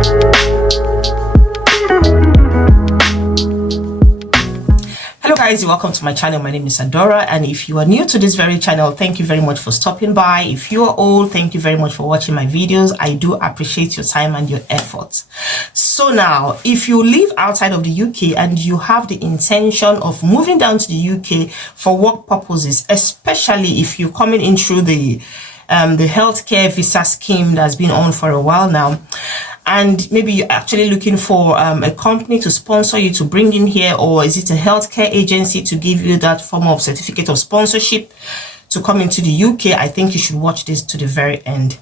Hello guys, welcome to my channel. My name is Adora, and if you are new to this very channel, thank you very much for stopping by. If you are old, thank you very much for watching my videos. I do appreciate your time and your effort. So now, if you live outside of the UK and you have the intention of moving down to the UK for work purposes, especially if you're coming in through the healthcare visa scheme that's been on for a while now, and maybe you're actually looking for a company to sponsor you to bring in here, or is it a healthcare agency to give you that form of certificate of sponsorship to come into the UK, I think you should watch this to the very end.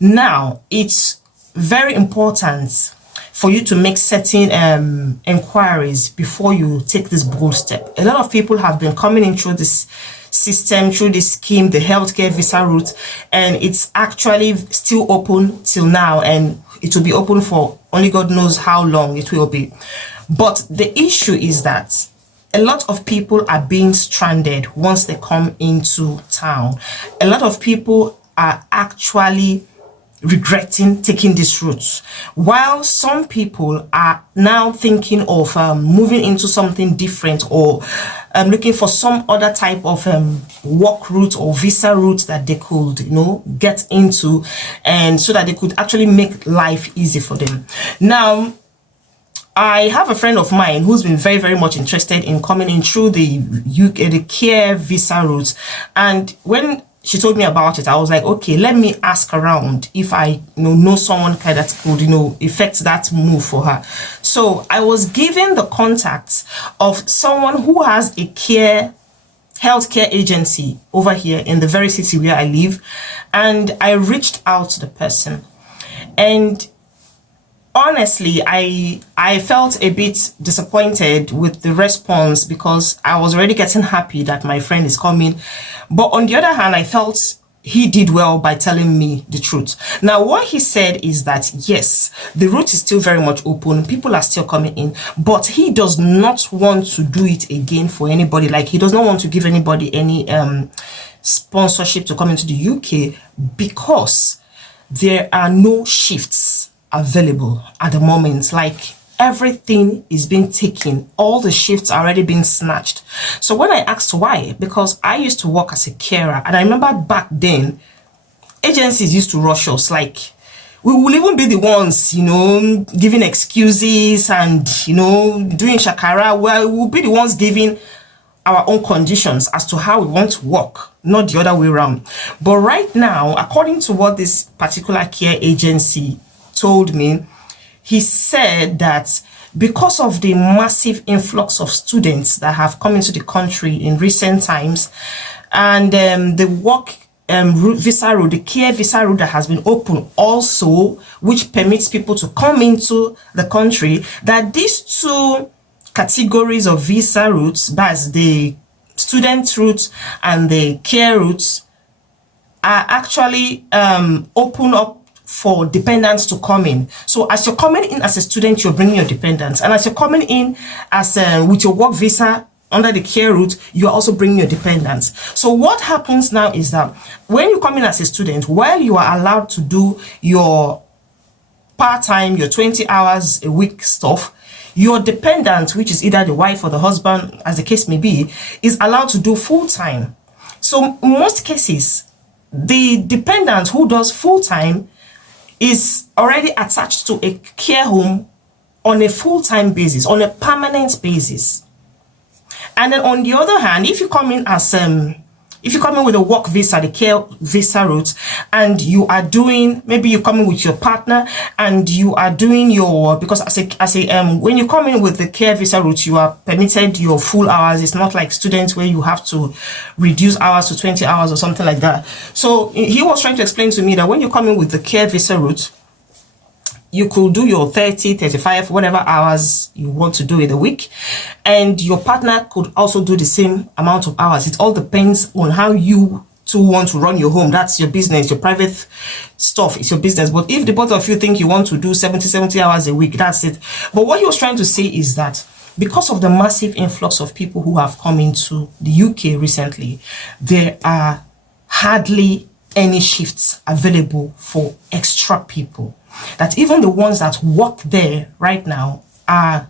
Now, it's very important for you to make certain inquiries before you take this bold step. A lot of people have been coming in through this system, through this scheme, the healthcare visa route, and it's actually still open till now, and it will be open for only God knows how long it will be. But the issue is that a lot of people are being stranded once they come into town. A lot of people are actually regretting taking this route, while some people are now thinking of moving into something different, or looking for some other type of work route or visa route that they could, get into, and so that they could actually make life easy for them. Now, I have a friend of mine who's been very, very much interested in coming in through the UK, the care visa route, and when she told me about it, I was like, okay, let me ask around if I know someone that could, effect that move for her. So I was given the contacts of someone who has a healthcare agency over here in the very city where I live, and I reached out to the person, and honestly, I felt a bit disappointed with the response, because I was already getting happy that my friend is coming. But on the other hand, I felt he did well by telling me the truth. Now, what he said is that, yes, the route is still very much open. People are still coming in, but he does not want to do it again for anybody. Like, he does not want to give anybody any sponsorship to come into the UK, because there are no shifts available at the moment. Like, everything is being taken, all the shifts are already being snatched. So when I asked why, because I used to work as a carer, and I remember back then agencies used to rush us. Like, we will even be the ones, giving excuses and doing shakara, where we will be the ones giving our own conditions as to how we want to work, not the other way around. But right now, according to what this particular care agency told me, he said that because of the massive influx of students that have come into the country in recent times, and the work visa route, the care visa route that has been open also, which permits people to come into the country, that these two categories of visa routes, that's the student route and the care routes, are actually open up for dependents to come in. So as you're coming in as a student, you're bringing your dependents, and as you're coming in as with your work visa under the care route, you're also bringing your dependents. So what happens now is that when you come in as a student, while you are allowed to do your part-time, your 20 hours a week stuff, your dependent, which is either the wife or the husband, as the case may be, is allowed to do full-time. So in most cases, the dependent who does full-time is already attached to a care home on a full-time basis, on a permanent basis. And then on the other hand, if you come in as if you come in with a work visa, the care visa route, and you are doing, maybe you come in with your partner and you are doing your, because when you come in with the care visa route, you are permitted your full hours. It's not like students where you have to reduce hours to 20 hours or something like that. So he was trying to explain to me that when you come in with the care visa route, you could do your 30, 35, whatever hours you want to do in a week. And your partner could also do the same amount of hours. It all depends on how you two want to run your home. That's your business. Your private stuff is your business. But if the both of you think you want to do 70 hours a week, that's it. But what he was trying to say is that because of the massive influx of people who have come into the UK recently, there are hardly any shifts available for extra people. that even the ones that work there right now are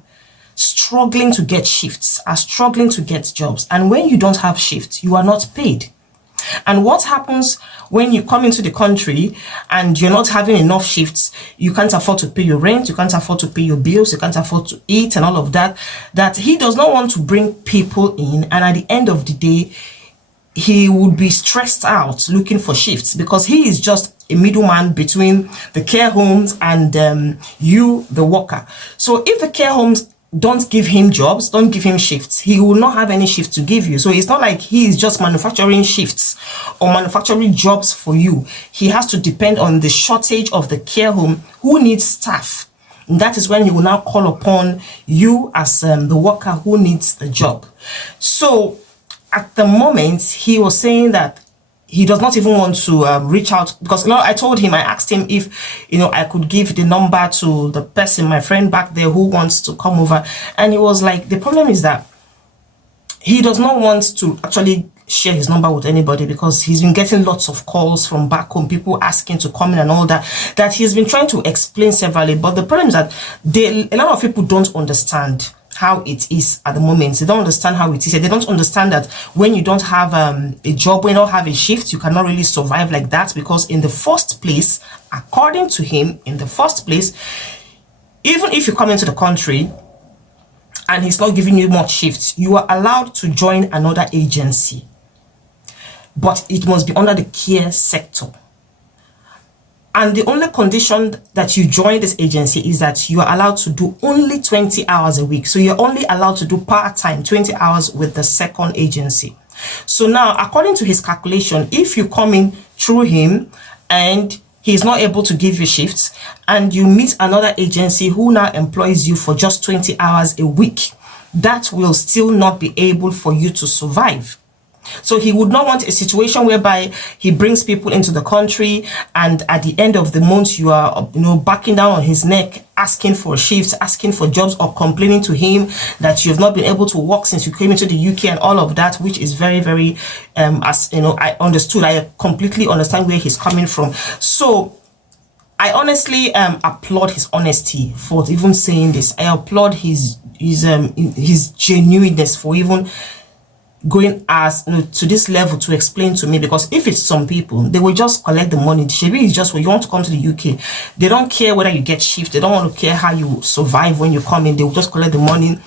struggling to get shifts, are struggling to get jobs. And when you don't have shifts, you are not paid. And what happens when you come into the country and you're not having enough shifts? You can't afford to pay your rent, you can't afford to pay your bills, you can't afford to eat and all of that. That he does not want to bring people in, and at the end of the day, he would be stressed out looking for shifts, because he is just a middleman between the care homes and you, the worker. So if the care homes don't give him jobs, don't give him shifts, he will not have any shifts to give you. So it's not like he is just manufacturing shifts or manufacturing jobs for you. He has to depend on the shortage of the care home who needs staff. And that is when he will now call upon you as the worker who needs the job. So at the moment, he was saying that he does not even want to reach out, because I told him, I asked him if I could give the number to the person, my friend back there, who wants to come over, and he was like, the problem is that he does not want to actually share his number with anybody, because he's been getting lots of calls from back home, people asking to come in and all that he's been trying to explain severally. But the problem is that a lot of people don't understand how it is at the moment. They don't understand how it is. They don't understand that when you don't have a job, when you don't have a shift, you cannot really survive like that, because in the first place, according to him, in the first place, even if you come into the country and he's not giving you much shifts, you are allowed to join another agency, but it must be under the care sector. And the only condition that you join this agency is that you are allowed to do only 20 hours a week. So you're only allowed to do part-time, 20 hours with the second agency. So now, according to his calculation, if you come in through him and he's not able to give you shifts, and you meet another agency who now employs you for just 20 hours a week, that will still not be able for you to survive. So he would not want a situation whereby he brings people into the country, and at the end of the month you are backing down on his neck, asking for shifts, asking for jobs, or complaining to him that you have not been able to work since you came into the UK and all of that, which is very, very I completely understand where he's coming from. So I honestly applaud his honesty for even saying this. I applaud his genuineness for even going to this level to explain to me, because if it's some people, they will just collect the money. Shebi is just when you want to come to the UK, they don't care whether you get shift, they don't want to care how you survive when you come in. They will just collect the money,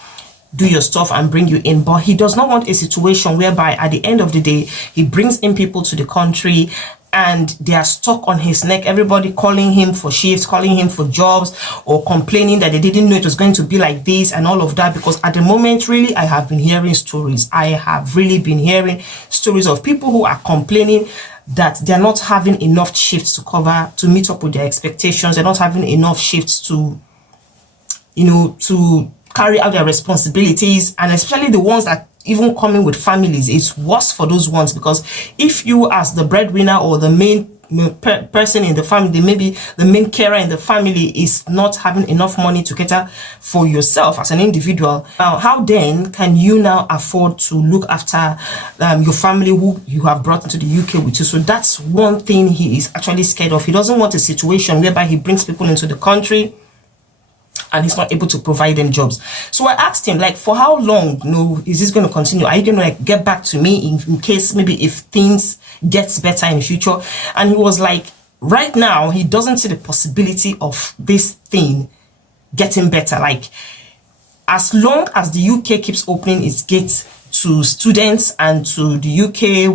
do your stuff, and bring you in. But he does not want a situation whereby at the end of the day, he brings in people to the country and they are stuck on his neck, everybody calling him for shifts, calling him for jobs, or complaining that they didn't know it was going to be like this and all of that. Because at the moment, really, I have been hearing stories. I have really been hearing stories of people who are complaining that they're not having enough shifts to cover, to meet up with their expectations. They're not having enough shifts to, to carry out their responsibilities, and especially the ones that even coming with families. It's worse for those ones, because if you as the breadwinner or the main person in the family, maybe the main carer in the family, is not having enough money to cater for yourself as an individual, now how then can you now afford to look after your family who you have brought into the UK with you? So that's one thing he is actually scared of. He doesn't want a situation whereby he brings people into the country and he's not able to provide them jobs. So I asked him, like, for how long, is this going to continue? Are you going to get back to me in case maybe if things gets better in the future? And he was like, right now, he doesn't see the possibility of this thing getting better. Like, as long as the UK keeps opening its gates to students and to the UK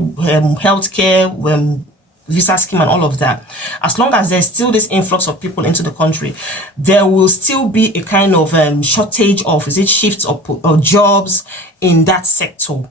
healthcare, visa scheme and all of that, as long as there's still this influx of people into the country, there will still be a kind of shortage of shifts or jobs in that sector.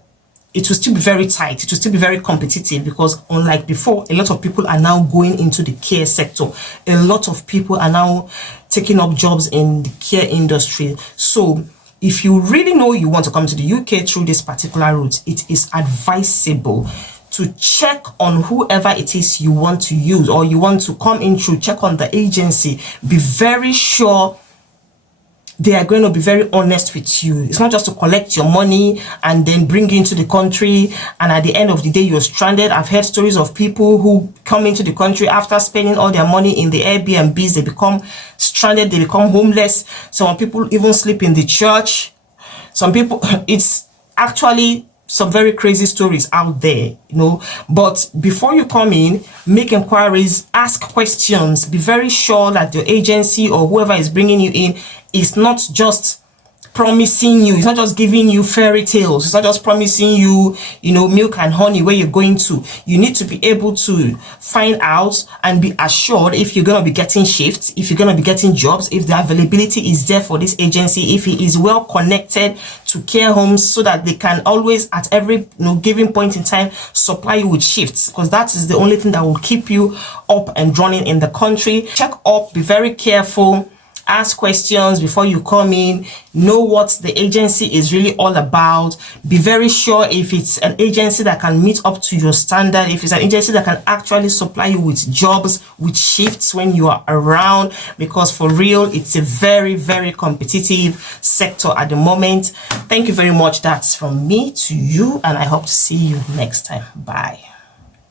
It will still be very tight. It will still be very competitive, because unlike before, a lot of people are now going into the care sector. A lot of people are now taking up jobs in the care industry. So if you really know you want to come to the UK through this particular route, it is advisable to check on whoever it is you want to use or you want to come in through. Check on the agency. Be very sure they are going to be very honest with you. It's not just to collect your money and then bring you into the country, and at the end of the day you're stranded. I've heard stories of people who come into the country after spending all their money in the Airbnbs. They become stranded, they become homeless. Some people even sleep in the church. Some people, it's actually some very crazy stories out there, you know. But before you come in, make inquiries, ask questions, be very sure that your agency or whoever is bringing you in is not just promising you, it's not just giving you fairy tales, it's not just promising you, you know, milk and honey where you're going to. You need to be able to find out and be assured if you're going to be getting shifts, if you're going to be getting jobs, if the availability is there for this agency, if it is well connected to care homes, so that they can always at every, you know, given point in time supply you with shifts, because that is the only thing that will keep you up and running in the country. Check up, be very careful. Ask questions before you come in. Know what the agency is really all about. Be very sure if it's an agency that can meet up to your standard, if it's an agency that can actually supply you with jobs, with shifts when you are around, because for real, it's a very, very competitive sector at the moment. Thank you very much. That's from me to you, and I hope to see you next time. Bye.